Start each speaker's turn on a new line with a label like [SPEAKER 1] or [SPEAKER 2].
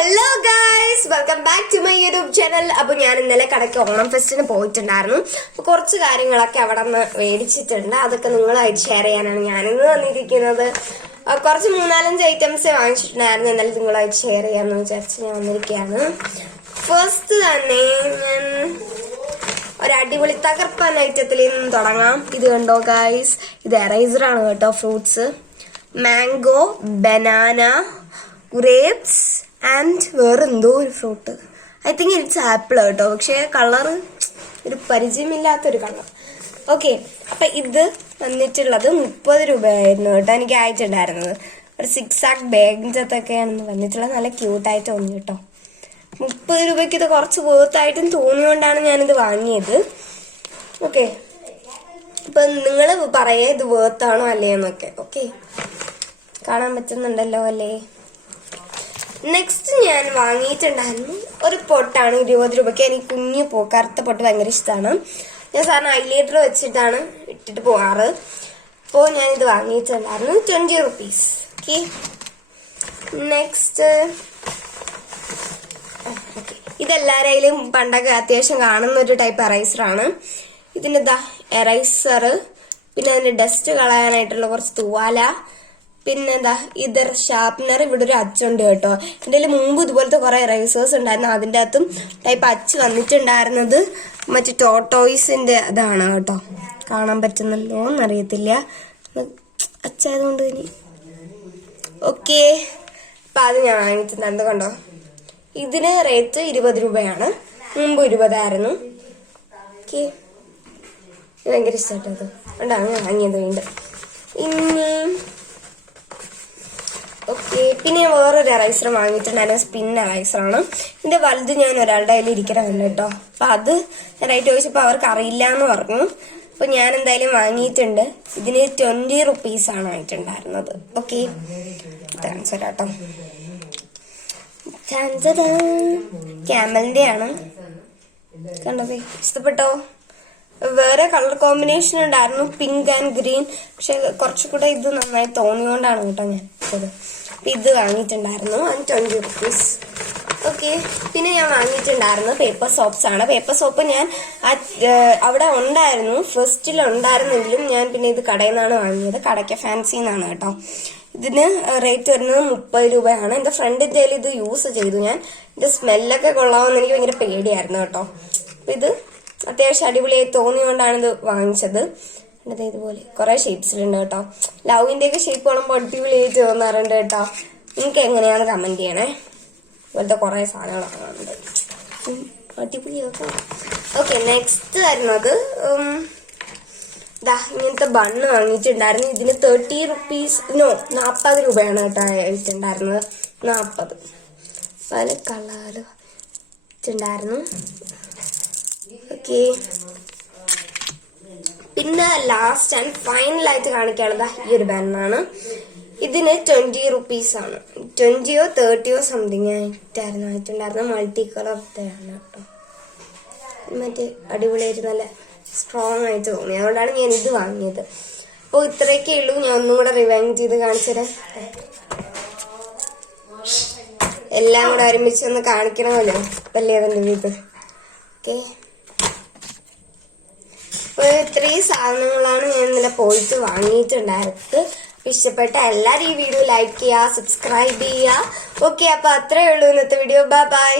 [SPEAKER 1] Hello guys welcome back to my YouTube channel അപ്പൊ ഞാൻ ഇന്നലെ കടയ്ക്ക് ഓണം ഫെസ്റ്റിന് പോയിട്ടുണ്ടായിരുന്നു. അപ്പൊ കുറച്ച് കാര്യങ്ങളൊക്കെ അവിടെ നിന്ന് മേടിച്ചിട്ടുണ്ട്. അതൊക്കെ നിങ്ങളുമായിട്ട് ഷെയർ ചെയ്യാനാണ് ഞാനിന്ന് വന്നിരിക്കുന്നത്. കുറച്ച് മൂന്നാലഞ്ച് ഐറ്റംസ് വാങ്ങിച്ചിട്ടുണ്ടായിരുന്നു. എന്നാലും നിങ്ങളുമായിട്ട് ഷെയർ ചെയ്യാമെന്ന് വിചാരിച്ച് ഞാൻ വന്നിരിക്കുകയാണ്. ഫസ്റ്റ് തന്നെ ഞാൻ ഒരു അടിപൊളി തകർപ്പൻ ഐറ്റത്തിൽ നിന്ന് തുടങ്ങാം. ഇത് കണ്ടോ ഗായ്സ് ഇത് എറൈസർ ആണ് കേട്ടോ fruits mango banana grapes and വേറെ എന്തോ ഒരു fruit I think it's apple കേട്ടോ. പക്ഷേ കളറ് ഒരു പരിചയമില്ലാത്തൊരു കളർ ഓക്കെ അപ്പം ഇത് വന്നിട്ടുള്ളത് മുപ്പത് രൂപയായിരുന്നു കേട്ടോ എനിക്ക് അയച്ചിട്ടുണ്ടായിരുന്നത്. ഒരു സിക്സ് ആക്ക് ബാഗിന്റെത്തൊക്കെയാണ് വന്നിട്ടുള്ളത്. നല്ല ക്യൂട്ടായിട്ട് തോന്നി കേട്ടോ. മുപ്പത് രൂപയ്ക്ക് ഇത് കുറച്ച് വേർത്തായിട്ടും തോന്നിയോണ്ടാണ് ഞാനിത് വാങ്ങിയത്. ഓക്കെ ഇപ്പൊ നിങ്ങൾ പറയേ ഇത് വേർത്താണോ അല്ലേ എന്നൊക്കെ ഓക്കെ കാണാൻ പറ്റുന്നുണ്ടല്ലോ അല്ലേ? നെക്സ്റ്റ് ഞാൻ വാങ്ങിയിട്ടുണ്ടായിരുന്നു ഒരു പൊട്ടാണ് ഇരുപത് രൂപയ്ക്ക്. എനിക്ക് കുഞ്ഞു പോ കറുത്ത പൊട്ട് ഭയങ്കര ഇഷ്ടമാണ് ഞാൻ സാറിന് ഹൈലൈറ്റർ വെച്ചിട്ടാണ് ഇട്ടിട്ട് പോകാറ് അപ്പോൾ ഞാനിത് വാങ്ങിയിട്ടുണ്ടായിരുന്നു. ട്വന്റി റുപ്പീസ് ഓക്കെ നെക്സ്റ്റ് ഇതെല്ലാവരെയും പണ്ടൊക്കെ അത്യാവശ്യം കാണുന്ന ഒരു ടൈപ്പ് എറൈസറാണ് ഇതിന്റെ ദാ എറൈസർ പിന്നെ അതിന്റെ ഡസ്റ്റ് കളയാനായിട്ടുള്ള കുറച്ച് തൂവാല. പിന്നെ എന്താ ഇതർ ഷാർപ്നർ ഇവിടെ ഒരു അച്ചുണ്ട് കേട്ടോ. എന്റെ മുമ്പ് ഇതുപോലത്തെ കുറെ എറൈസേഴ്സ് ഉണ്ടായിരുന്നു. അതിന്റെ അകത്തും ടൈപ്പ് അച്ച് വന്നിട്ടുണ്ടായിരുന്നത് മറ്റു ടോട്ടോയിസിന്റെ അതാണ് കേട്ടോ. കാണാൻ പറ്റുന്നല്ലോ എന്നറിയത്തില്ല. അച്ചായതുകൊണ്ട് ഇനി. ഓക്കെ. അപ്പൊ അത് ഞാൻ വാങ്ങിച്ചിട്ടുണ്ട് കണ്ടോ? ഇതിന് റേറ്റ് ഇരുപത് രൂപയാണ്. മുമ്പ് ഇരുപതായിരുന്നു. ഓക്കെ. ഭയങ്കര ഇഷ്ടമായിട്ടത് ഉണ്ടാകും വാങ്ങിയത് വീണ്ടും. ഇനി പിന്നെ ഞാൻ വേറൊരു എറൈസർ വാങ്ങിയിട്ടുണ്ടായിരുന്നു സ്പിൻ എറൈസർ ആണ്. ഇതിന്റെ വലുത് ഞാൻ ഒരാളുടെ കയ്യിൽ ഇരിക്കണമല്ലോ കേട്ടോ അപ്പൊ അത് റേറ്റ് ചോദിച്ചപ്പോൾ അവർക്ക് അറിയില്ല എന്ന് പറഞ്ഞു. അപ്പൊ ഞാൻ എന്തായാലും വാങ്ങിയിട്ടുണ്ട്. ഇതിന് ട്വന്റി റുപ്പീസ് ആണ് ആയിട്ടുണ്ടായിരുന്നത് ഓക്കെ താങ്ക്സ് കേട്ടോ ക്യാമലിന്റെ ആണ്. കണ്ടത്? ഇഷ്ടപ്പെട്ടോ? വേറെ കളർ കോമ്പിനേഷൻ ഉണ്ടായിരുന്നു. പിങ്ക് ആൻഡ് ഗ്രീൻ പക്ഷെ കുറച്ചുകൂടെ ഇത് നന്നായി തോന്നിയോണ്ടാണ് കേട്ടോ ഞാൻ ഇത് വാങ്ങിയിട്ടുണ്ടായിരുന്നു. ആൻഡ് ട്വന്റി റുപ്പീസ് ഓക്കെ പിന്നെ ഞാൻ വാങ്ങിയിട്ടുണ്ടായിരുന്നു പേപ്പർ സോപ്സ് ആണ്. പേപ്പർ സോപ്പ് ഞാൻ അവിടെ ഉണ്ടായിരുന്നു. ഫസ്റ്റിൽ ഉണ്ടായിരുന്നെങ്കിലും ഞാൻ പിന്നെ ഇത് കടയിൽ നിന്നാണ് വാങ്ങിയത്. കടയ്ക്ക ഫാൻസി എന്നാണ് കേട്ടോ. ഇതിന് റേറ്റ് വരുന്നത് മുപ്പത് രൂപയാണ്. എന്റെ ഫ്രണ്ടിന്റെ കയ്യിൽ ഇത് യൂസ് ചെയ്തു ഞാൻ. ഇതിന്റെ സ്മെല്ലൊക്കെ കൊള്ളാമെന്ന് എനിക്ക് ഭയങ്കര പേടിയായിരുന്നു കേട്ടോ. അപ്പൊ ഇത് അത്യാവശ്യം അടിപൊളിയായി തോന്നിയോണ്ടാണ് ഇത് വാങ്ങിച്ചത്. എന്നിട്ട് ഇതുപോലെ. കുറെ ഷേപ്സിലുണ്ട് കേട്ടോ. ലവിന്റെ ഒക്കെ ഷേപ്പ് കാണുമ്പോൾ അടിപൊളിയായി തോന്നാറുണ്ട് കേട്ടോ. നിങ്ങൾക്ക് എങ്ങനെയാണ് കമന്റ് ചെയ്യണേ? ഇതുപോലത്തെ കുറെ സാധനങ്ങൾ ഉം, അടിപൊളിയൊക്കെ ഓക്കെ നെക്സ്റ്റ് വരുന്നത് ഇതാ ഇങ്ങനത്തെ ബണ്ണ് വാങ്ങിയിട്ടുണ്ടായിരുന്നു. ഇതിന് തേർട്ടി റുപ്പീസ് നോ നാൽപ്പത് രൂപയാണ് കേട്ടോ അയച്ചിട്ടുണ്ടായിരുന്നത് നാൽപ്പത് പല കളറ് ഉണ്ടായിരുന്നു ഓക്കെ പിന്നെ ലാസ്റ്റ് ആൻഡ് ഫൈനൽ ആയിട്ട് കാണിക്കാനുള്ളത് ഈ ഒരു ബണ്ണാണ് ഇതിന് ട്വന്റി റുപ്പീസ് ആണ്. ട്വന്റിയോ തേർട്ടിയോ സംതിങ് ആയിട്ടായിരുന്നു ആയിട്ടുണ്ടായിരുന്നത് മൾട്ടി കളർ ആണ് കേട്ടോ മറ്റേ അടിപൊളിയായിട്ട് നല്ല സ്ട്രോങ് ആയിട്ട് തോന്നി. അതുകൊണ്ടാണ് ഞാൻ ഇത് വാങ്ങിയത്. അപ്പോൾ ഇത്രയൊക്കെ ഉള്ളൂ. ഞാൻ ഒന്നും കൂടെ റിവൈൻഡ് ചെയ്ത് കാണിച്ചുതരാം എല്ലാം കൂടെ ഒരുമിച്ച് ഒന്ന് കാണിക്കണമല്ലോ. വലിയ അതിന്റെ ഇത്? ഓക്കെ ഇത്രയും സാധനങ്ങളാണ് ഞാൻ ഇന്നലെ പോയിട്ട് വാങ്ങിയിട്ടുണ്ടായിരുന്നത്. ഇഷ്ടപ്പെട്ട എല്ലാവരും ഈ വീഡിയോ ലൈക്ക് ചെയ്യുക സബ്സ്ക്രൈബ് ചെയ്യുക. ഓക്കെ അപ്പോൾ അത്രേ ഉള്ളൂ ഇന്നത്തെ വീഡിയോ ബൈ ബൈ